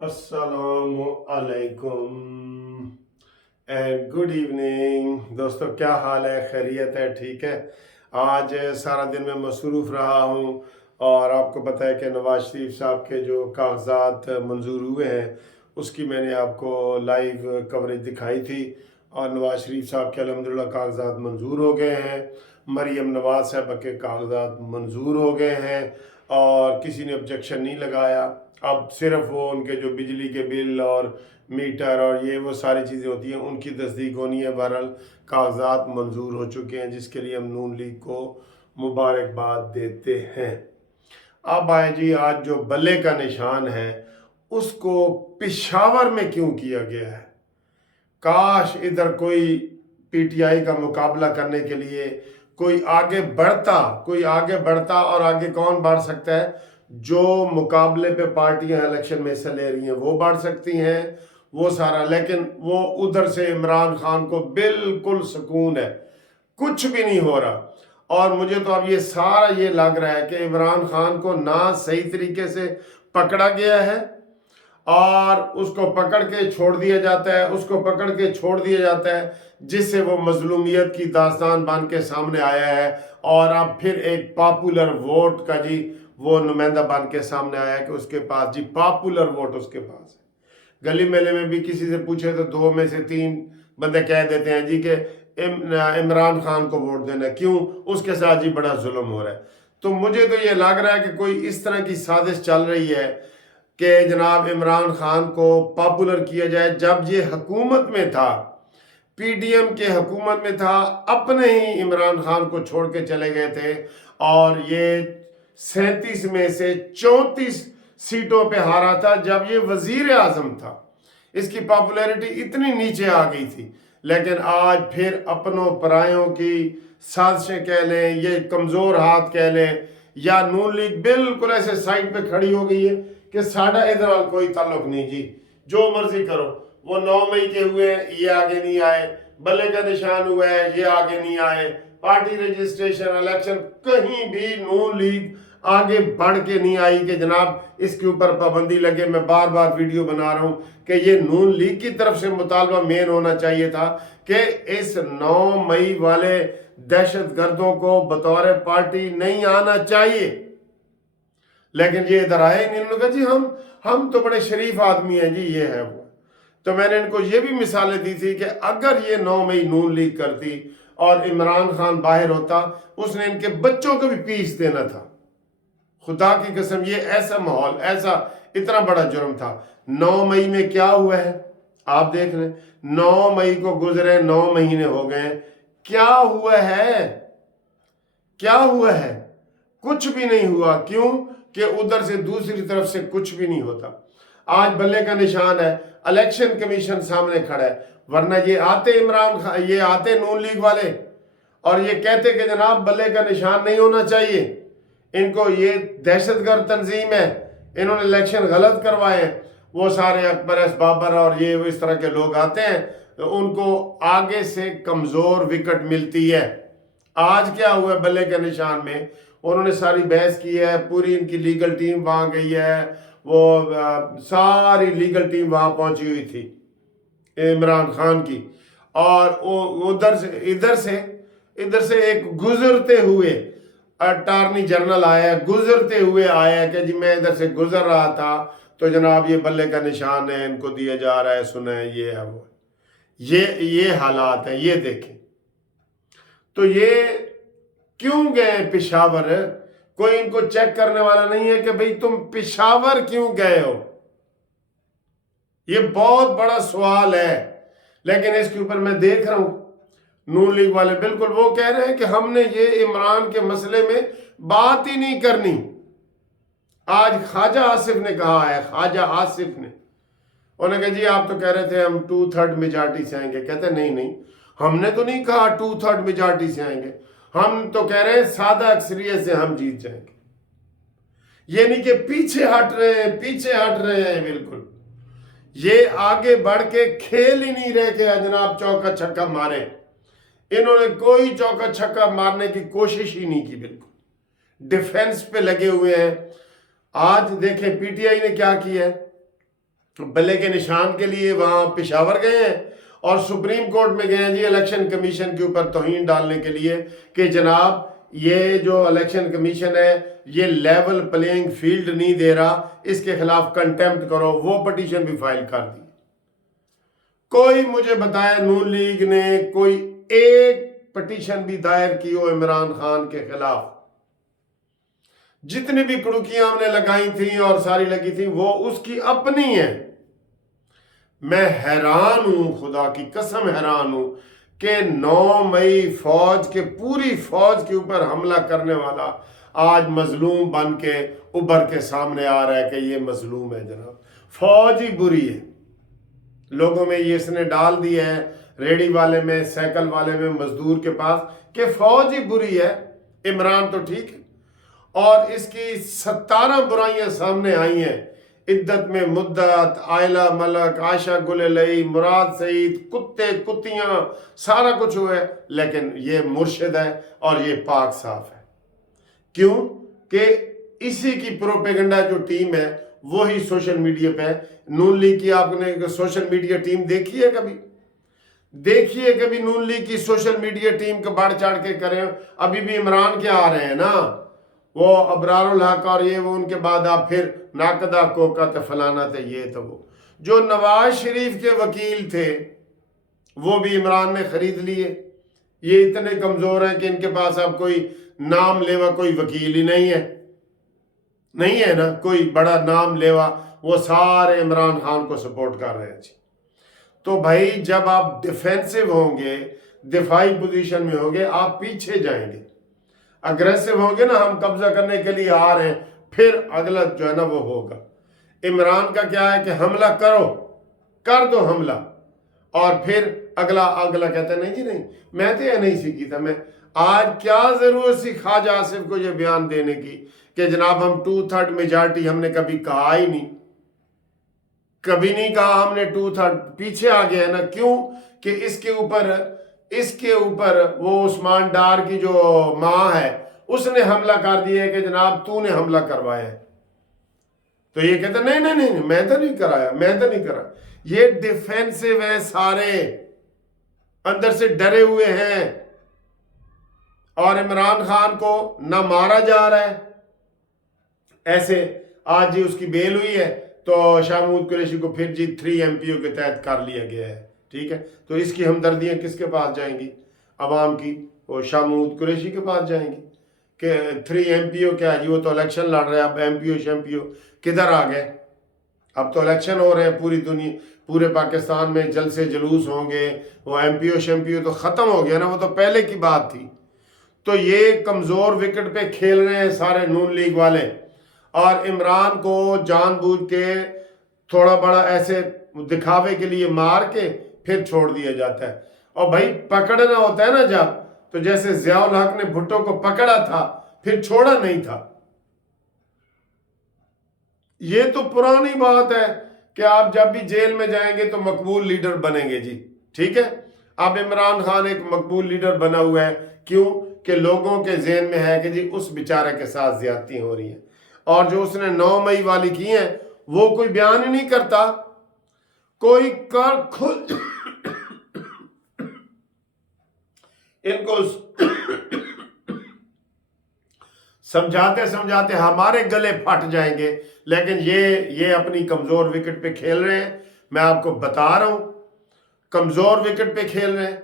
अस्सलामु अलैकुम and good evening दोस्तों, क्या हाल है? खैरियत है? ठीक है। आज सारा दिन मैं मसरूफ़ रहा हूँ और आपको पता है कि नवाज शरीफ साहब के जो कागजात मंजूर हुए हैं उसकी मैंने आपको लाइव कवरेज दिखाई थी और नवाज शरीफ साहब के अल्हम्दुलिल्लाह कागजात मंजूर हो गए हैं। मरीम नवाज साहब के कागजात मंजूर हो गए हैं और किसी ने ऑब्जेक्शन नहीं लगाया। अब सिर्फ वो उनके जो बिजली के बिल और मीटर और ये वो सारी चीज़ें होती हैं उनकी तस्दीक होनी है। बहरहाल कागजात मंजूर हो चुके हैं जिसके लिए हम नून लीग को मुबारकबाद देते हैं। अब आए जी, आज जो बल्ले का निशान है उसको पेशावर में क्यों किया गया है? काश इधर कोई पीटीआई का मुकाबला करने के लिए कोई आगे बढ़ता और आगे कौन बढ़ सकता है? जो मुकाबले पे पार्टियां इलेक्शन में हिस्सा ले रही हैं वो बढ़ सकती हैं, वो सारा। लेकिन वो उधर से इमरान खान को बिल्कुल सुकून है, कुछ भी नहीं हो रहा। और मुझे तो अब ये सारा ये लग रहा है कि इमरान खान को ना सही तरीके से पकड़ा गया है और उसको पकड़ के छोड़ दिया जाता है, जिससे वो मजलूमियत की दास्तान बन के सामने आया है। और अब फिर एक पॉपुलर वोट का जी वो नुमाइंदा बन के सामने आया कि उसके पास जी पॉपुलर वोट उसके पास है। गली मेले में भी किसी से पूछे तो 2 में से 3 बंदे कह देते हैं जी कि इमरान खान को वोट देना, क्यों? उसके साथ जी बड़ा जुल्म हो रहा है। तो मुझे तो ये लग रहा है कि कोई इस तरह की साजिश चल रही है कि जनाब इमरान खान को पॉपुलर किया जाए। जब ये हुकूमत में था, पीडीएम के हुकूमत में था, अपने ही इमरान खान को छोड़ के चले गए थे और ये 37 में से 34 सीटों पे हारा था जब ये वजीर आजम था। इसकी पॉपुलैरिटी इतनी नीचे आ गई थी। लेकिन आज फिर अपनों परायों की साजिशें कह लें, ये कमज़ोर हाथ कह लें, या नून लीग बिल्कुल ऐसे साइड पे खड़ी हो गई है कि साढ़ा इधर वाल कोई ताल्लुक नहीं जी, जो मर्जी करो। वो 9 मई के हुए हैं, ये आगे नहीं आए। बल्ले का निशान हुआ है, ये आगे नहीं आए। पार्टी रजिस्ट्रेशन, इलेक्शन, कहीं भी नून लीग आगे बढ़ के नहीं आई कि जनाब इसके ऊपर पाबंदी लगे। मैं बार बार वीडियो बना रहा हूं कि ये नून लीग की तरफ से मुतालबा मेन होना चाहिए था कि इस 9 मई वाले दहशत गर्दों को बतौर पार्टी नहीं आना चाहिए। लेकिन ये इधर आए नहीं। इन्होंने कहा जी हम तो बड़े शरीफ आदमी हैं जी, ये है वो। तो मैंने इनको ये भी मिसालें दी थी कि अगर ये 9 मई नून लीग करती और इमरान खान बाहर होता, उसने इनके बच्चों को भी पीस देना था। खुदा की कसम, ये ऐसा माहौल, ऐसा इतना बड़ा जुर्म था। 9 मई में क्या हुआ है आप देख लें। 9 मई को गुजरे 9 महीने हो गए, क्या हुआ है? कुछ भी नहीं हुआ। क्यों? कि उधर से दूसरी तरफ से कुछ भी नहीं होता। आज बल्ले का निशान है, इलेक्शन कमीशन सामने खड़ा है, वरना ये आते इमरान खान, ये आते नून लीग वाले और ये कहते कि जनाब बल्ले का निशान नहीं होना चाहिए, इनको ये दहशतगर्द तंजीम है, इन्होंने इलेक्शन गलत करवाए हैं। वो सारे अकबर एस बाबर और ये इस तरह के लोग आते हैं तो उनको आगे से कमज़ोर विकेट मिलती है। आज क्या हुआ बल्ले के निशान में? उन्होंने सारी बहस की है, पूरी इनकी लीगल टीम वहाँ गई है, वो सारी लीगल टीम वहाँ पहुँची हुई थी इमरान खान की। और इधर से एक गुजरते हुए अटार्नी जनरल आया, कि जी मैं इधर से गुजर रहा था तो जनाब ये बल्ले का निशान है, इनको दिया जा रहा है, सुना है, ये है वो। ये हालात है, ये देखें। तो ये क्यों गए पेशावर? कोई इनको चेक करने वाला नहीं है कि भाई तुम पेशावर क्यों गए हो? ये बहुत बड़ा सवाल है। लेकिन इसके ऊपर मैं देख रहा हूं नून लीग वाले बिल्कुल वो कह रहे हैं कि हमने ये इमरान के मसले में बात ही नहीं करनी। आज ख्वाजा आसिफ ने कहा है, उन्होंने कहा जी आप तो कह रहे थे हम 2/3 मेजॉरिटी से आएंगे। कहते नहीं, हमने तो नहीं कहा 2/3 मेजॉरिटी से आएंगे, हम तो कह रहे हैं सादा अक्सरियत से हम जीत जाएंगे। ये नहीं कि पीछे हट रहे हैं बिल्कुल। ये आगे बढ़ के खेल ही नहीं रहे कि जनाब चौका छक्का मारे। इन्होंने कोई चौका छक्का मारने की कोशिश ही नहीं की, बिल्कुल डिफेंस पे लगे हुए हैं। आज देखें पीटीआई ने क्या किया है। बल्ले के निशान के लिए वहाँ पेशावर गए हैं और सुप्रीम कोर्ट में गए हैं जी इलेक्शन कमीशन के ऊपर तौहीन डालने के लिए कि जनाब ये जो इलेक्शन कमीशन है ये लेवल प्लेइंग फील्ड नहीं दे रहा, इसके खिलाफ कंटेम्प्ट करो। वो पिटीशन भी फाइल कर दी। कोई मुझे बताए नून लीग ने कोई एक पिटीशन भी दायर की हो इमरान खान के खिलाफ? जितनी भी कुड़कियां हमने लगाई थी और सारी लगी थी वो उसकी अपनी है। मैं हैरान हूं, खुदा की कसम हैरान हूं कि 9 मई फौज के पूरी फौज के ऊपर हमला करने वाला आज मजलूम बन के उभर के सामने आ रहा है कि ये मजलूम है। जनाब फौज ही बुरी है, लोगों में ये इसने डाल दिया है, रेडी वाले में, साइकिल वाले में, मजदूर के पास, कि फौज ही बुरी है, इमरान तो ठीक है। और इसकी 17 बुराइयां सामने आई हैं। इद्दत में मुद्दत, आयला मलक, आयशा गुललई, मुराद सईद, कुत्ते कुत्तियां, सारा कुछ हुआ है, लेकिन ये मुर्शिद है और ये पाक साफ है। क्यों कि इसी की प्रोपेगेंडा जो टीम है वही सोशल मीडिया पे है। नून लीग की आपने सोशल मीडिया टीम देखी है कभी? देखिए कभी नून लीग की सोशल मीडिया टीम को बढ़ चढ़ के करें। अभी भी इमरान के आ रहे हैं ना, वो अबरारुल हक और ये वो, उनके बाद आप फिर नाकदा कोका तो फलाना थे, ये तो वो जो नवाज शरीफ के वकील थे वो भी इमरान ने खरीद लिए। ये इतने कमजोर हैं कि इनके पास अब कोई नाम लेवा कोई वकील ही नहीं है, नहीं है ना कोई बड़ा नाम लेवा, वो सारे इमरान खान को सपोर्ट कर रहे हैं जी। तो भाई जब आप डिफेंसिव होंगे, दिफाई पोजीशन में होंगे, आप पीछे जाएंगे। अग्रेसिव होंगे ना, हम कब्जा करने के लिए आ रहे हैं, फिर अगला जो है ना वो होगा। इमरान का क्या है कि हमला करो, कर दो हमला, और फिर अगला कहता है नहीं जी नहीं, मैं तो यह नहीं सीखी था। मैं आज क्या जरूरत सी ख्वाजा आसिफ को ये बयान देने की कि जनाब हम 2/3 मेजॉरिटी, हमने कभी कहा ही नहीं, कभी नहीं कहा हमने 2/3। पीछे आ गया है ना, क्यों कि इसके ऊपर वो उस्मान डार की जो माँ है उसने हमला कर दिया है कि जनाब तूने हमला करवाया है। तो ये कहते नहीं नहीं नहीं, मैं तो नहीं कराया, मैं तो नहीं करा। ये डिफेंसिव है, सारे अंदर से डरे हुए हैं। और इमरान खान को ना मारा जा रहा है, ऐसे आज जी उसकी बेल हुई है तो शाह महमूद कुरैशी को फिर जी 3 MPO के तहत कर लिया गया है। ठीक है, तो इसकी हमदर्दियां किसके पास जाएंगी? अवाम की, वो शाह महमूद कुरैशी के पास जाएंगी कि 3 MPO क्या है जी, वो तो इलेक्शन लड़ रहे हैं। अब MPO शैम्पियो किधर आ गए? अब तो इलेक्शन हो रहे हैं पूरी दुनिया, पूरे पाकिस्तान में जलसे जुलूस होंगे, वो MPO शैम्पियो तो ख़त्म हो गया ना, वो तो पहले की बात थी। तो ये कमज़ोर विकेट पे खेल रहे हैं सारे नून लीग वाले, और इमरान को जानबूझ के थोड़ा बड़ा ऐसे दिखावे के लिए मार के फिर छोड़ दिया जाता है। और भाई पकड़ना होता है ना जब, तो जैसे ज़ियाउल हक ने भुट्टो को पकड़ा था फिर छोड़ा नहीं था। ये तो पुरानी बात है कि आप जब भी जेल में जाएंगे तो मकबूल लीडर बनेंगे जी। ठीक है, अब इमरान खान एक मकबूल लीडर बना हुआ है। क्यों कि लोगों के ज़हन में है कि जी उस बेचारे के साथ ज्यादती हो रही है, और जो उसने 9 मई वाली की है वो कोई बयान ही नहीं करता, कोई कर खुद इनको समझाते समझाते हमारे गले फट जाएंगे, लेकिन ये अपनी कमजोर विकेट पे खेल रहे हैं। मैं आपको बता रहा हूं, कमजोर विकेट पे खेल रहे हैं।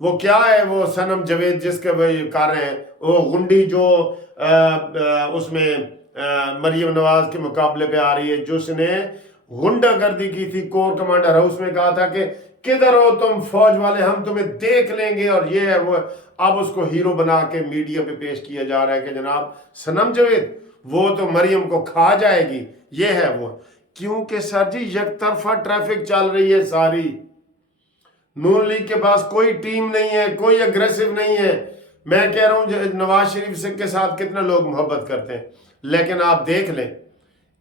वो क्या है, वो सनम जवेद जिसके वो कर रहे हैं, वो गुंडी जो उसमें मरियम नवाज के मुकाबले पे आ रही है, जिसने गुंडागर्दी की थी कोर कमांडर हाउस में, कहा था कि किधर हो तुम फौज वाले, हम तुम्हें देख लेंगे, और ये है वो। अब उसको हीरो बना के मीडिया पे पेश किया जा रहा है कि जनाब सनम जवेद वो तो मरियम को खा जाएगी, ये है वो। क्योंकि सर जी यकतरफा ट्रैफिक चल रही है सारी, नून लीग के पास कोई टीम नहीं है, कोई अग्रेसिव नहीं है। मैं कह रहा हूं नवाज शरीफ से के साथ कितने लोग मोहब्बत करते हैं, लेकिन आप देख लें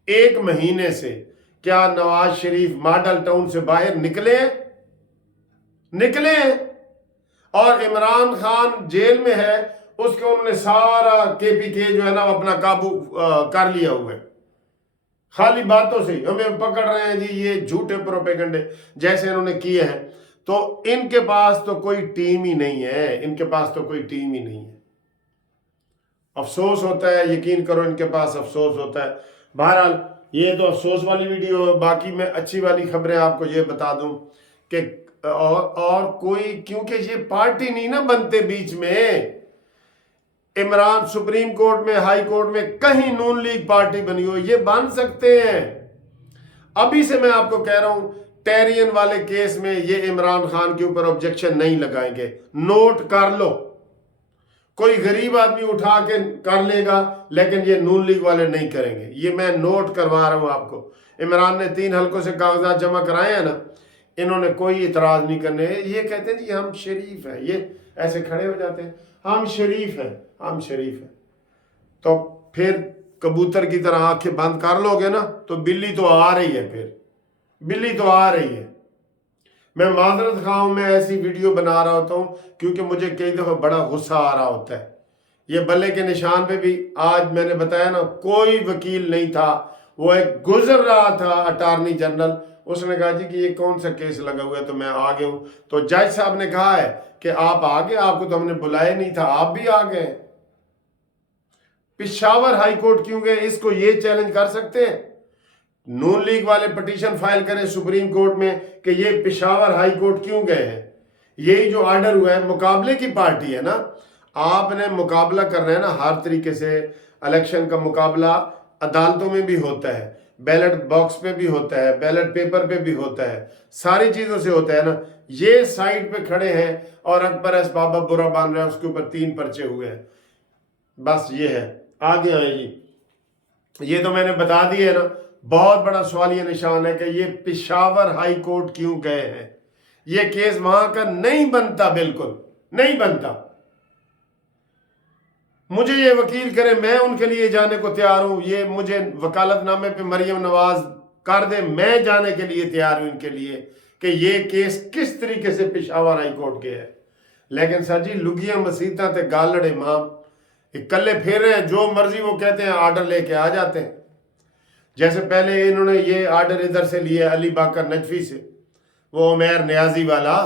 1 महीने से क्या नवाज शरीफ मॉडल टाउन से बाहर निकले, और इमरान खान जेल में है, उसके उन्होंने सारा KPK जो है ना अपना काबू कर लिया हुआ है। खाली बातों से हमें पकड़ रहे हैं जी, ये झूठे प्रोपेगेंडे जैसे इन्होंने किए हैं। तो इनके पास तो कोई टीम ही नहीं है, इनके पास तो कोई टीम ही नहीं है। अफसोस होता है, यकीन करो इनके पास अफसोस होता है। बहरहाल ये तो अफसोस वाली वीडियो है। बाकी मैं अच्छी वाली खबरें आपको ये बता दूं कि और कोई, क्योंकि ये पार्टी नहीं ना बनते बीच में। इमरान सुप्रीम कोर्ट में, हाई कोर्ट में कहीं नून लीग पार्टी बनी हो, ये बन सकते हैं। अभी से मैं आपको कह रहा हूं, टेरियन वाले केस में ये इमरान खान के ऊपर ऑब्जेक्शन नहीं लगाएंगे, नोट कर लो। कोई गरीब आदमी उठा के कर लेगा, लेकिन ये नून लीग वाले नहीं करेंगे। ये मैं नोट करवा रहा हूं आपको। इमरान ने 3 हलकों से कागजात जमा कराए हैं ना, इन्होंने कोई इतराज नहीं करने। ये कहते हैं जी हम शरीफ हैं, ये ऐसे खड़े हो जाते हैं, हम शरीफ हैं, हम शरीफ हैं। तो फिर कबूतर की तरह आंखें बंद कर लोगे ना, तो बिल्ली तो आ रही है, फिर बिल्ली तो आ रही है। मैं माजरत खा हूं, मैं ऐसी वीडियो बना रहा होता हूं क्योंकि मुझे कई दफा बड़ा गुस्सा आ रहा होता है। ये बल्ले के निशान पे भी आज मैंने बताया ना, कोई वकील नहीं था, वो एक गुजर रहा था अटार्नी जनरल, उसने कहा जी कि ये कौन सा केस लगा हुआ है, तो मैं आ गया हूं। तो जज साहब ने कहा है कि आप आ गए, आपको तो हमने बुलाया नहीं था, आप भी आ गए। पेशावर हाई कोर्ट क्यों गए, इसको ये चैलेंज कर सकते हैं। नून लीग वाले पिटीशन फाइल करें सुप्रीम कोर्ट में कि ये पेशावर हाई कोर्ट क्यों गए हैं। यही जो ऑर्डर हुआ है, मुकाबले की पार्टी है ना, आपने मुकाबला करना है ना हर तरीके से। इलेक्शन का मुकाबला अदालतों में भी होता है, बैलेट बॉक्स पे भी होता है, बैलेट पेपर पे भी होता है, सारी चीजों से होता है ना। ये साइड पे खड़े हैं और अकबर एस बाबा बुरा बांध रहा है, उसके ऊपर 3 पर्चे हुए हैं। बस ये है, आगे आए जी। ये तो मैंने बता दिया है ना। बहुत बड़ा सवालिया निशान है कि ये पेशावर हाई कोर्ट क्यों गए हैं। ये केस वहां का नहीं बनता, बिल्कुल नहीं बनता। मुझे ये वकील करे, मैं उनके लिए जाने को तैयार हूं। ये मुझे वकालतनामे पे मरियम नवाज कर दे, मैं जाने के लिए तैयार हूं इनके लिए कि ये केस किस तरीके से पेशावर हाई कोर्ट के है। लेकिन सर जी, लुगियां मसीता ते गालड़ इमाम इकल्ले फेर रहे हैं, जो मर्जी वो कहते हैं, आर्डर लेके आ जाते हैं। जैसे पहले इन्होंने ये आर्डर इधर से लिया अली बाकर नजफी से, वो उमैर नियाजी वाला,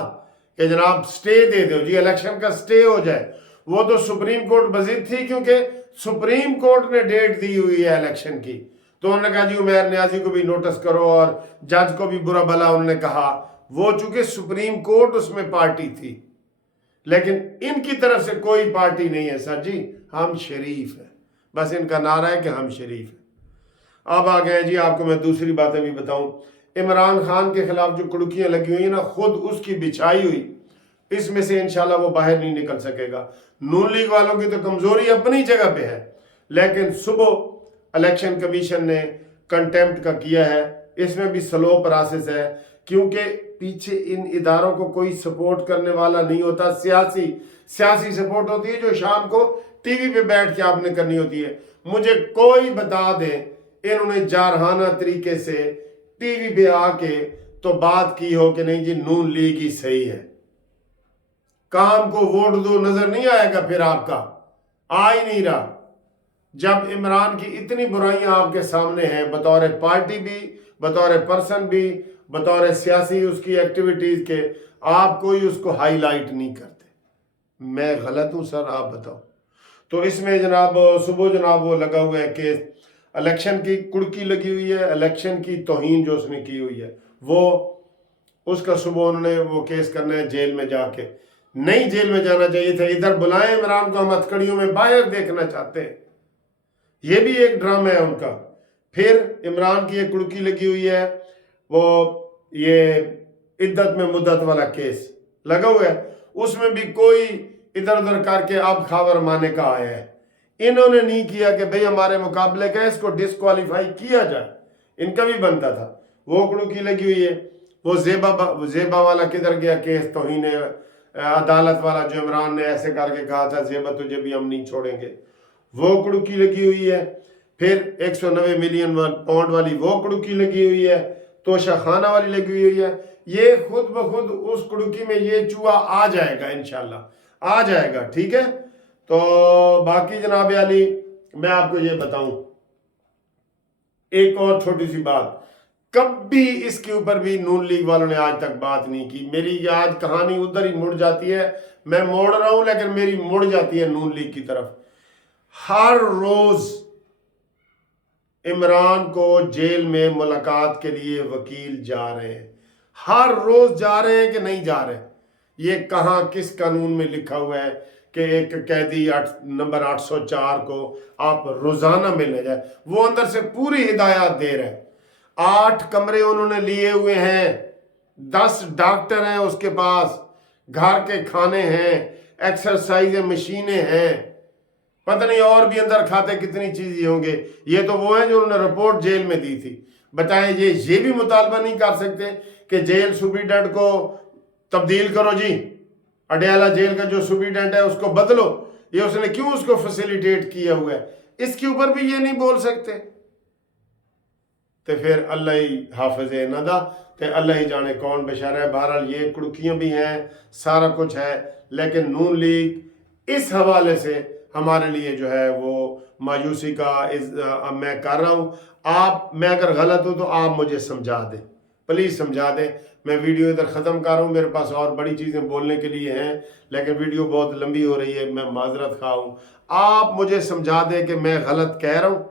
कि जनाब स्टे दे दो जी, इलेक्शन का स्टे हो जाए। वो तो सुप्रीम कोर्ट बजीद थी, क्योंकि सुप्रीम कोर्ट ने डेट दी हुई है इलेक्शन की। तो उन्होंने कहा जी उमैर नियाजी को भी नोटिस करो, और जज को भी बुरा भला उन्होंने कहा। वो चूंकि सुप्रीम कोर्ट उसमें पार्टी थी, लेकिन इनकी तरफ से कोई पार्टी नहीं है सर जी, हम शरीफ हैं। बस इनका नारा है कि हम शरीफ हैं। अब आ गए जी, आपको मैं दूसरी बातें भी बताऊं। इमरान खान के खिलाफ जो कुड़कियां लगी हुई है ना, खुद उसकी बिछाई हुई, इसमें से इंशाल्लाह वो बाहर नहीं निकल सकेगा। नून लीग वालों की तो कमजोरी अपनी जगह पे है, लेकिन सुबह इलेक्शन कमीशन ने कंटेम्प्ट का किया है, इसमें भी स्लो प्रोसेस है, क्योंकि पीछे इन इदारों को कोई सपोर्ट करने वाला नहीं होता। सियासी सपोर्ट होती है जो शाम को टीवी पे बैठ के आपने करनी होती है। मुझे कोई बता दे इन्होंने जारहाना तरीके से टीवी पे आके तो बात की हो कि नहीं जी नून लीग ही सही है। काम को वोट दो नजर नहीं आएगा, फिर आपका आ ही नहीं रहा। जब इमरान की इतनी बुराइयां आपके सामने हैं, बतौर पार्टी भी, बतौर पर्सन भी, बतौर सियासी उसकी एक्टिविटीज के, आप कोई उसको हाईलाइट नहीं करते। मैं गलत हूं सर, आप बताओ। तो इसमें जनाब सुबह जनाब वो लगा हुआ है केस, इलेक्शन की कुड़की लगी हुई है, इलेक्शन की तौहीन जो उसने की हुई है, वो उसका सुबह उन्होंने वो केस करना है जेल में जाके। नहीं जेल में जाना चाहिए था, इधर बुलाएं इमरान को, हम हथकड़ियों में बाहर देखना चाहते हैं। ये भी एक ड्रामा है उनका। फिर इमरान की एक कुड़की लगी हुई है, वो ये इद्दत में मुद्दत वाला केस लगा हुआ है, उसमें भी कोई इधर उधर करके अब खबर माने का आया है। इन्होंने नहीं किया कि भाई हमारे मुकाबले का इसको डिस्क्वालीफाई किया जाए, इनका भी बनता था। वो कुड़की लगी हुई है। वो जेबा वाला किधर गया केस, तौहीन अदालत वाला, जो इमरान ने ऐसे करके कहा था जेबा तुझे भी हम नहीं छोड़ेंगे, वो कुड़की लगी हुई है। फिर 190 मिलियन पाउंड वाली वो कुड़की लगी हुई है, तोशा खाना वाली लगी हुई है। ये खुद ब खुद उस कुड़की में ये चूहा आ जाएगा, इंशाल्लाह आ जाएगा, ठीक है। तो बाकी जनाब अली मैं आपको ये बताऊं, एक और छोटी सी बात, कभी इसके ऊपर भी नून लीग वालों ने आज तक बात नहीं की। मेरी आज कहानी उधर ही मुड़ जाती है, मैं मोड़ रहा हूं लेकिन मेरी मुड़ जाती है नून लीग की तरफ। हर रोज इमरान को जेल में मुलाकात के लिए वकील जा रहे हैं, हर रोज जा रहे हैं कि नहीं जा रहे? ये कहां किस कानून में लिखा हुआ है कि एक कैदी नंबर 804 को आप रोजाना मिलने जाए? वो अंदर से पूरी हिदायत दे रहे हैं। 8 कमरे उन्होंने लिए हुए हैं, 10 डॉक्टर हैं उसके पास, घर के खाने हैं, एक्सरसाइज मशीनें हैं, पता नहीं और भी अंदर खाते कितनी चीजें होंगे। ये तो वो है जो उन्होंने रिपोर्ट जेल में दी थी। बताएं, ये भी मुतालबा नहीं कर सकते कि जेल सुप्रीडेंट को तब्दील करो जी, अडयाला जेल का जो सुप्रीडेंट है उसको बदलो। ये उसने क्यों उसको फैसिलिटेट किया हुआ है? इसके ऊपर भी ये नहीं बोल सकते। तो फिर अल्लाह ही हाफिज नदा, तो अल्लाह ही जाने कौन बेचारा है। बहरहाल ये कुड़कियाँ भी हैं, सारा कुछ है, लेकिन नून लीग इस हवाले से हमारे लिए जो है वो मायूसी का मैं कर रहा हूँ। मैं अगर गलत हूँ तो आप मुझे समझा दें, प्लीज़ समझा दें। मैं वीडियो इधर ख़त्म कर रहा हूँ, मेरे पास और बड़ी चीज़ें बोलने के लिए हैं, लेकिन वीडियो बहुत लंबी हो रही है, मैं माजरत खा हूँ। आप मुझे समझा दें कि मैं गलत कह रहा हूँ